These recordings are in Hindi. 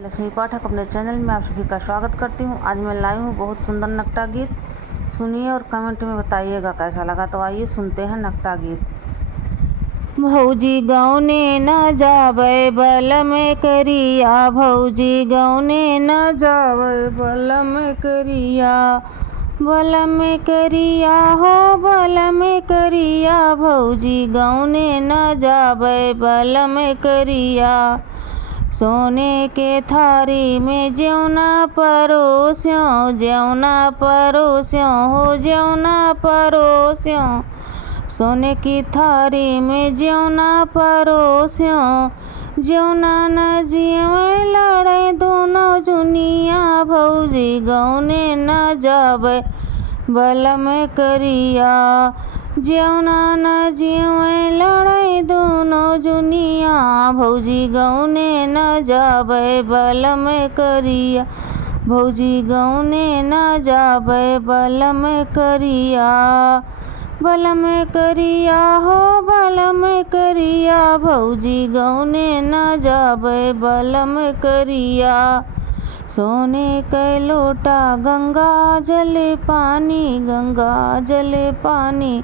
लक्ष्मी पाठक अपने चैनल में आप सभी का स्वागत करती हूँ। आज मैं लाई हूँ बहुत सुंदर नकटा गीत। सुनिए और कमेंट में बताइएगा कैसा लगा। तो आइए सुनते हैं नकटा गीत। भौजी गौने न जावे बल में करिया, भौजी गौने न जावे बल में करिया, बल में करिया हो बल में करिया, भौजी गौने न जावे बल में करिया। सोने के थारी में ज्योना परोस्यों, ज्योना परोस्यों हो ज्योना परोस्यों, सोने की थारी में ज्योना परोस्यों, ज्योना न जियवे लड़े दोनों जुनिया, भौजी गौने न जावे बल में करिया, ज्योना न जियवे लड़े दोनों जुनिया, भौजी गौने न जावे बल में करिया, भौजी गौने न जावे बल में करिया, बल में करिया हो बल में करिया, भौजी गौने न जावे बल में करिया। सोने के लोटा गंगा जल पानी, गंगा जल पानी,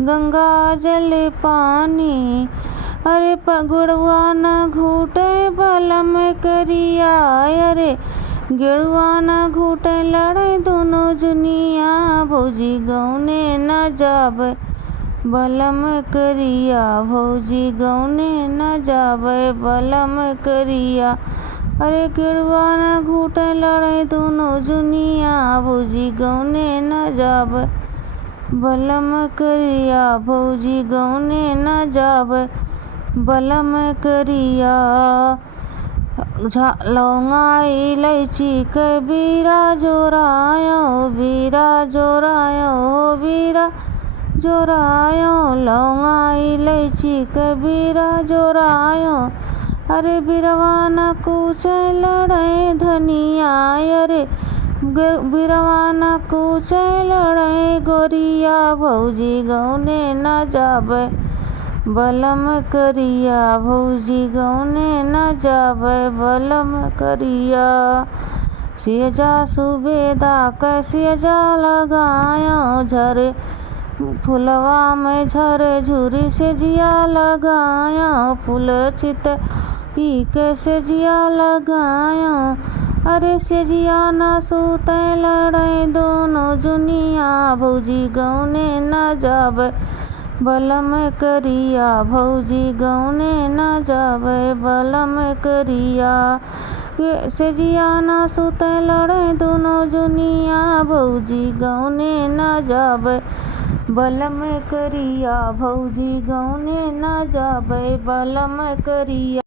गंगा जल पानी, अरे गुड़वा न घूटे बल में करिया, अरे गिड़वा न घूटे लड़े दोनों जुनिया, भौजी गौने न जावे बल में करिया, भौजी गौने न जावे बल में करिया, अरे गिड़वा न घूटे लड़े दोनों जुनिया, भौजी गौने न जावे बल में करिया, भौजी गौने न जावे बल में करिया। लौंगा इलायची के बीरा जोरायो, बीरा जोरायो बीरा जोरायो, लौंगा इलायची के बीरा जोरायो, अरे बिरवा न कूचे लड़े धनिया, अरे बिरवा न कूचे लड़े गोरिया, भौजी गौने न जावे बल में करिया, भौजी गौने न जावे बल में करिया। सियजा सुबेदा कैसियजा लगायो, झरे फुलवा में झरे झुरी से जिया लगाया, फूल चित ई कैसे जिया लगाया, अरे से जिया न सूते लड़े दोनों जुनिया, भौजी गौने न जावे बल में करिया, भौजी गौने न जावे बल में करिया, से जिया न सूते लड़े दोनों जुनिया, भौजी गौने न जावे बल में करिया, भौजी गौने न जावे बल में करिया।